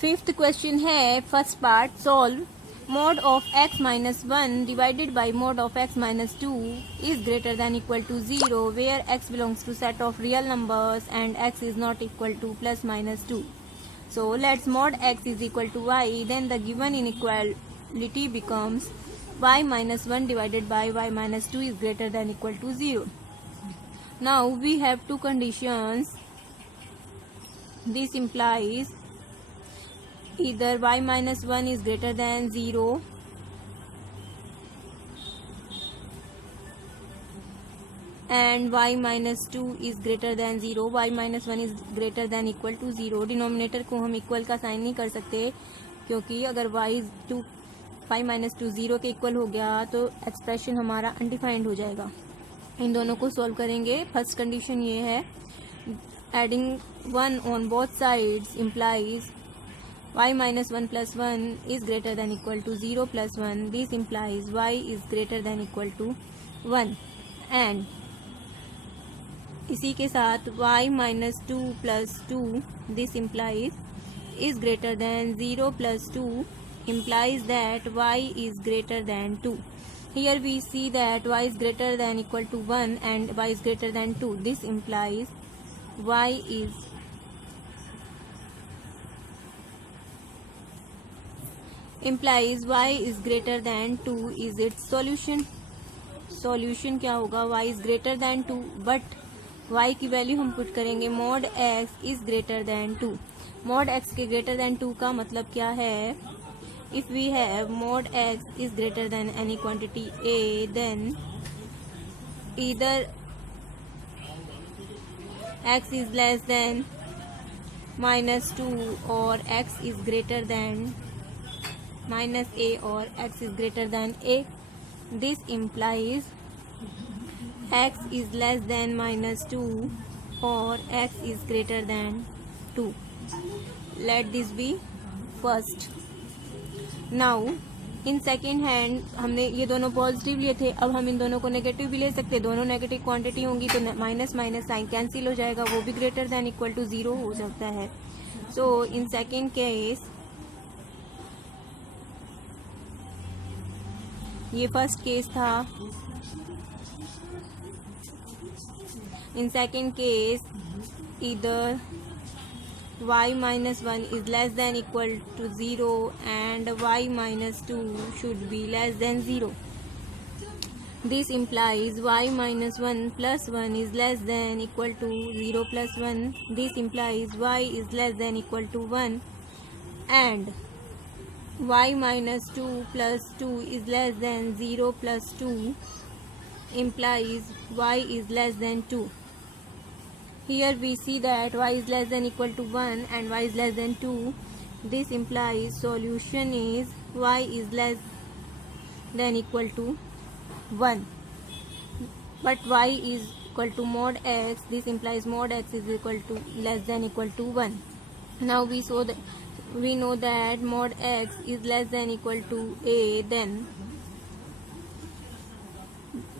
Fifth question है, first part, solve mod of x minus 1 divided by mod of x minus 2 is greater than equal to 0 where x belongs to set of real numbers and x is not equal to plus minus 2. So let's mod x is equal to y, then the given inequality becomes y minus 1 divided by y minus 2 is greater than equal to 0. Now we have two conditions. This implies either y minus 1 is greater than 0 and y minus 2 is greater than 0. y minus 1 is greater than equal to 0. Denominator को हम equal का sign नहीं कर सकते क्योंकि अगर y minus 2 0 के equal हो गया तो एक्सप्रेशन हमारा अनडिफाइंड हो जाएगा. इन दोनों को सॉल्व करेंगे. फर्स्ट कंडीशन ये है, adding 1 on both sides implies y minus 1 plus 1 is greater than equal to 0 plus 1. This implies y is greater than equal to 1 and इसी के साथ y minus 2 plus 2 this implies is greater than 0 plus 2 implies that y is greater than 2. Here we see that y is greater than equal to 1 and y is greater than 2. This implies y is greater than 2 is its solution. Solution क्या होगा, y is greater than 2 but y की value हम put करेंगे mod x is greater than 2. mod x के greater than 2 का मतलब क्या है, if we have mod x is greater than any quantity a then either x is less than minus 2 or x is greater than minus a or x is greater than a. This implies x is less than minus 2 or x is greater than 2. Let this be first. Now in second hand हमने ये दोनों positive लिए थे, अब हम इन दोनों को negative भी ले सकते. दोनों नेगेटिव क्वांटिटी होंगी तो माइनस माइनस साइन कैंसिल हो जाएगा, वो भी ग्रेटर देन इक्वल टू 0 हो सकता है. सो इन सेकेंड केस, ये फर्स्ट केस था. In second case either y minus 1 is less than equal to 0 and y minus 2 should be less than 0. This implies y minus 1 plus 1 is less than equal to 0 plus 1. This implies y is less than equal to 1 and y minus 2 plus 2 is less than 0 plus 2 implies y is less than 2. Here we see that y is less than equal to 1 and y is less than 2. This implies solution is y is less than equal to 1. But y is equal to mod x. This implies mod x is equal to less than equal to 1. Now we know that mod x is less than equal to a, then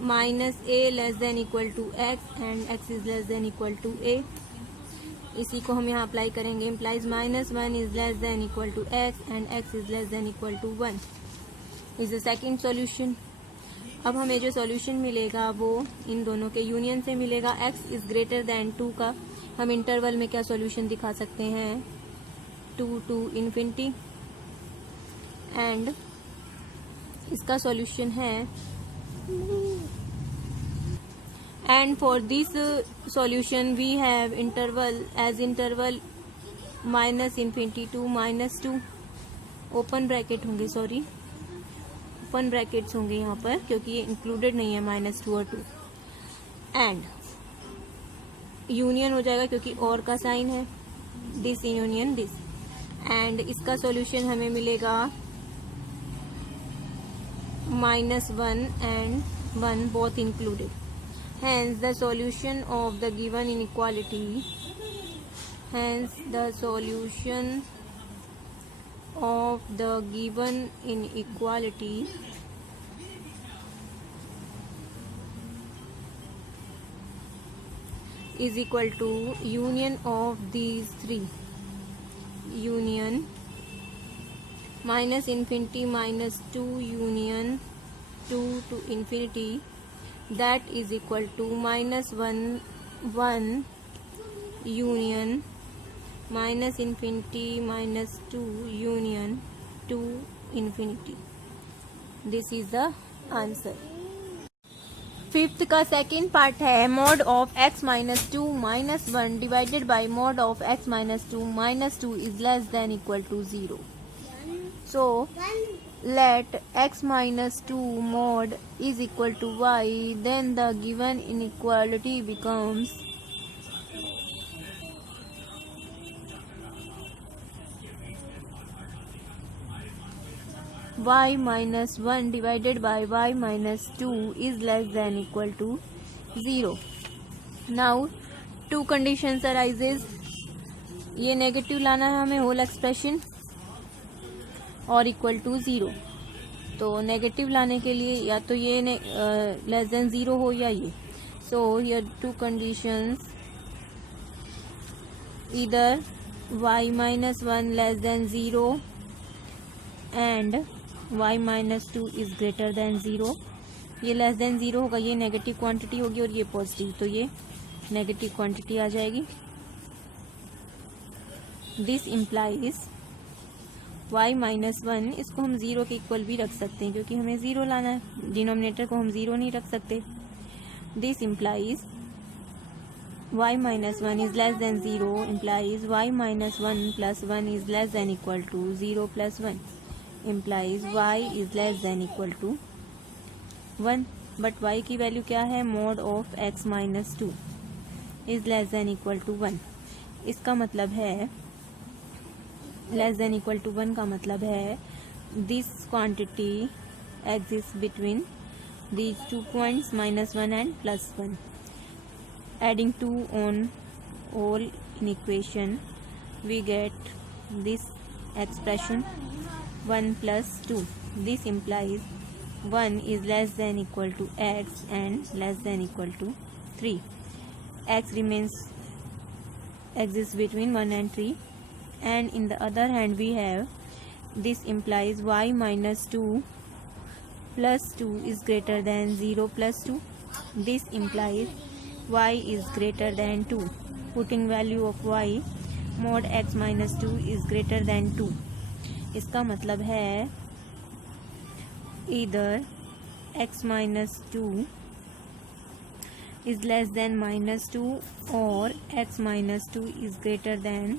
minus a less than equal to x and x is less than equal to a. इसी को हम यहाँ apply करेंगे. Implies minus 1 is less than equal to x and x is less than equal to 1 is the second solution. अब हमें जो solution मिलेगा वो इन दोनों के यूनियन से मिलेगा. x इज ग्रेटर देन 2 का हम इंटरवल में क्या सॉल्यूशन दिखा सकते हैं, 2 to infinity एंड इसका सॉल्यूशन है. And for this solution we have interval as interval minus infinity to minus 2 open bracket होंगे, सॉरी ओपन ब्रैकेट्स होंगे यहाँ पर क्योंकि ये इंक्लूडेड नहीं है माइनस 2 और 2 एंड यूनियन हो जाएगा क्योंकि और का साइन है, दिस यूनियन दिस एंड इसका सॉल्यूशन हमें मिलेगा -1 and 1 both included. Hence the solution of the given inequality is equal to union of these three. Union minus infinity minus 2 union 2 to infinity, that is equal to minus 1 union minus infinity minus 2 union 2 infinity. This is the answer. Fifth का second part है mod of x minus 2 minus 1 divided by mod of x minus 2 minus 2 is less than equal to 0. So let x minus 2 mod is equal to y, then the given inequality becomes y minus 1 divided by y minus 2 is less than equal to 0. Now two conditions arises. ये negative लाना है हमें whole expression और equal to 0. तो negative लाने के लिए या तो ये लेस देन 0 हो या ये. सो हियर टू कंडीशंस, इधर y minus 1 less than 0 and y minus 2 is greater than 0. ये लेस देन 0 होगा, ये नेगेटिव क्वांटिटी होगी और ये पॉजिटिव, तो ये नेगेटिव क्वांटिटी आ जाएगी. दिस इम्प्लाइज y माइनस 1, इसको हम 0 के इक्वल भी रख सकते हैं क्योंकि हमें 0 लाना है, डिनोमिनेटर को हम 0 नहीं रख सकते. This implies y minus 1 is less than 0 implies y minus 1 plus 1 is less than equal to 0 plus 1 implies y is less than equal to 1. But y की वैल्यू क्या है? mod of x minus 2 is less than equal to 1. इसका मतलब है less than equal to 1 का मतलब है this quantity exists between these 2 points minus 1 and plus 1. Adding 2 on all in equation we get this expression 1 plus 2. This implies 1 is less than equal to x and less than equal to 3. X exists between 1 and 3, and in the other hand we have this implies y minus 2 plus 2 is greater than 0 plus 2. This implies y is greater than 2. Putting value of y, mod x minus 2 is greater than 2. इसका मतलब है इधर x minus 2 is less then minus 2 और x minus 2 is greater then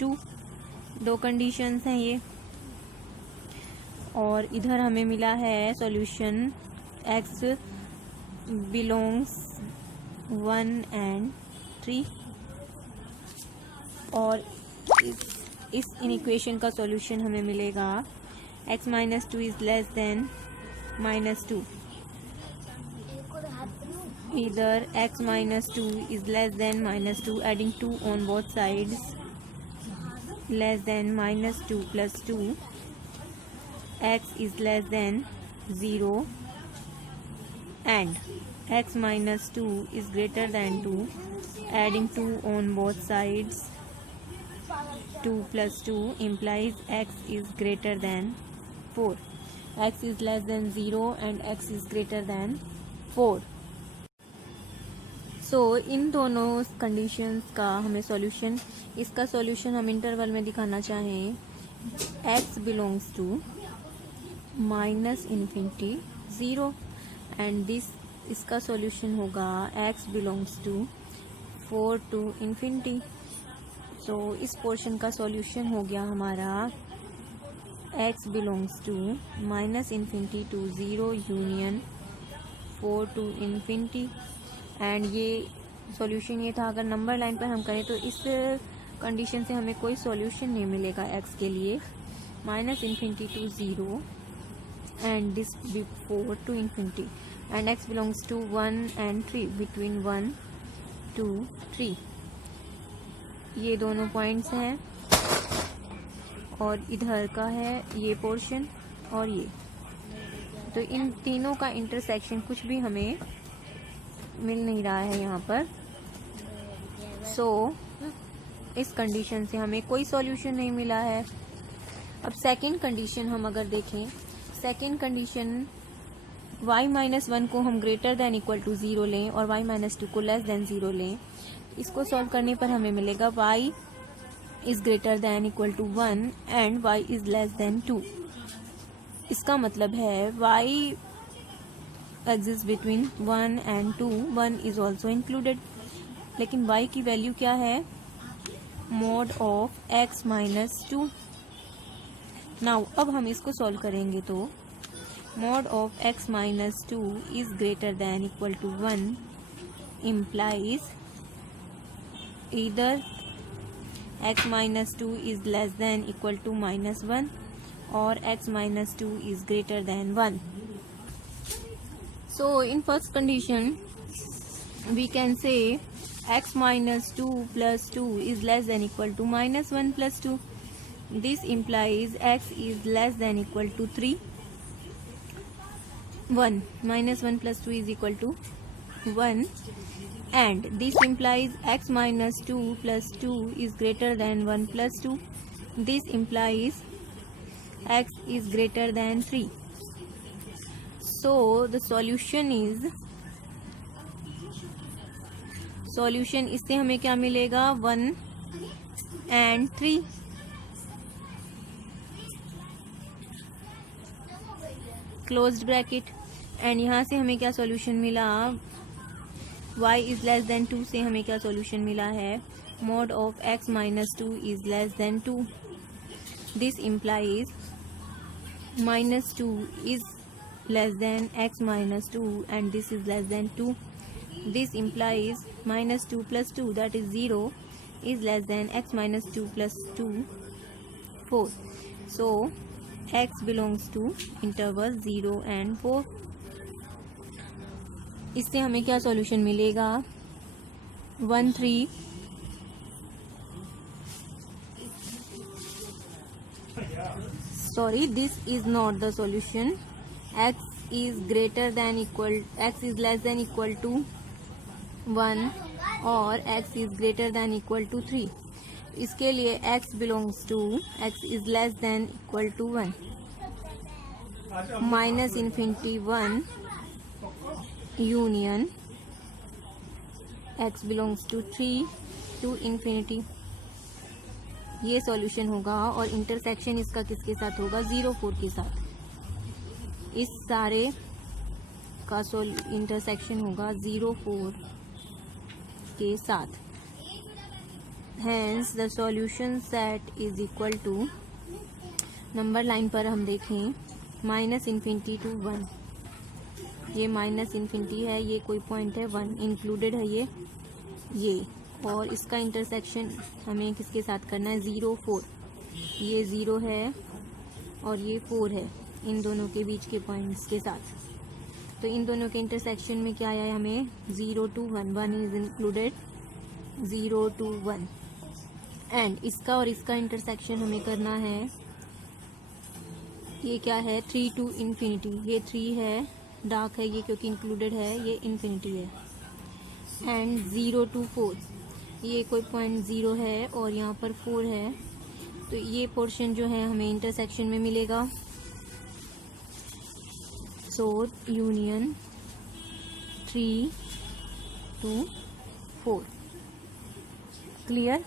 2. दो conditions हैं ये. और इधर हमें मिला है सॉल्यूशन x बिलोंग्स 1 and 3 और इस इनइक्वेशन का सॉल्यूशन हमें मिलेगा x minus 2 is less then minus 2. इधर x minus 2 is less then minus 2, adding 2 on both sides less than minus 2 plus 2. x is less than 0 and x minus 2 is greater than 2, adding 2 on both sides 2 plus 2 implies x is greater than 4. x is less than 0 and x is greater than 4. So इन दोनों conditions का हमें solution, इसका solution हम interval में दिखाना चाहें x belongs to -infinity 0 and this, इसका solution होगा x belongs to 4 to infinity. सो इस पोर्शन का सॉल्यूशन हो गया हमारा x belongs to -infinity to 0 union 4 to infinity. And ये सॉल्यूशन ये था. अगर नंबर लाइन पर हम करें तो इस कंडीशन से हमें कोई सॉल्यूशन नहीं मिलेगा x के लिए. -infinity to 0 and this be 4 to infinity and x belongs to 1 and 3, between 1 to 3. ये दोनों पॉइंट्स हैं और इधर का है ये पोर्शन और ये, तो इन तीनों का इंटरसेक्शन कुछ भी हमें मिल नहीं रहा है यहाँ पर. सो इस कंडीशन से हमें कोई सॉल्यूशन नहीं मिला है. अब सेकंड कंडीशन हम अगर देखें, सेकंड कंडीशन y माइनस 1 को हम ग्रेटर देन इक्वल टू 0 लें और y माइनस 2 को लेस देन 0 लें। इसको सॉल्व करने पर हमें मिलेगा y is greater than equal to 1 and y is less than 2। इसका मतलब है y exist between 1 and 2, 1 is also included. लेकिन y की वैल्यू क्या है? Mod of x minus 2। Now अब हम इसको सॉल्व करेंगे तो mod of x minus 2 is greater than equal to 1 implies either x minus 2 is less than equal to minus 1 or x minus 2 is greater than 1. So in first condition we can say x minus 2 plus 2 is less than equal to minus 1 plus 2. This implies x is less than equal to 3. 1 minus 1 plus 2 is equal to 1 and this implies x minus 2 plus 2 is greater than 1 plus 2. This implies x is greater than 3. So the solution is इससे हमें क्या मिलेगा? 1 and 3. Closed bracket. And यहाँ से हमें क्या solution मिला? y is less than 2 से हमें क्या सॉल्यूशन मिला है? Mod of x minus 2 is less than 2। This implies minus 2 is less then x minus 2 and this is less than 2। This implies minus 2 plus 2 that is 0 is less then x minus 2 plus 2 4। So x belongs to interval 0 and 4। इससे हमें क्या solution मिलेगा? 1 3 sorry this is not the solution. x is greater than equal, x is less than equal to 1 और x is greater than equal to 3। इसके लिए x belongs to, x is less than equal to 1, minus infinity 1 union x belongs to 3 to infinity। ये solution होगा और intersection इसका किसके साथ होगा? 0 4 के साथ। इस सारे का इंटरसेक्शन होगा 0 4 के साथ। Hence the solution set is equal to, number line पर हम देखें, माइनस इन्फिनिटी टू 1। ये माइनस इन्फिनिटी है, ये कोई पॉइंट है 1 इंक्लूडेड है ये और इसका इंटरसेक्शन हमें किसके साथ करना है? 0 4। ये 0 है और ये 4 है, इन दोनों के बीच के पॉइंट्स के साथ। तो इन दोनों के इंटरसेक्शन में क्या आया है हमें? 0 2 1, 1 इज इंक्लूडेड, 0 2 1। एंड इसका और इसका इंटरसेक्शन हमें करना है, ये क्या है? 3 to इन्फिनिटी। ये 3 है, डार्क है ये क्योंकि इंक्लूडेड है, ये इन्फिनिटी है। एंड 0 to 4, ये कोई पॉइंट 0 है और यहाँ पर 4 है, तो ये पोर्शन जो है हमें इंटरसेक्शन में मिलेगा। सो यूनियन 3 to 4। क्लियर?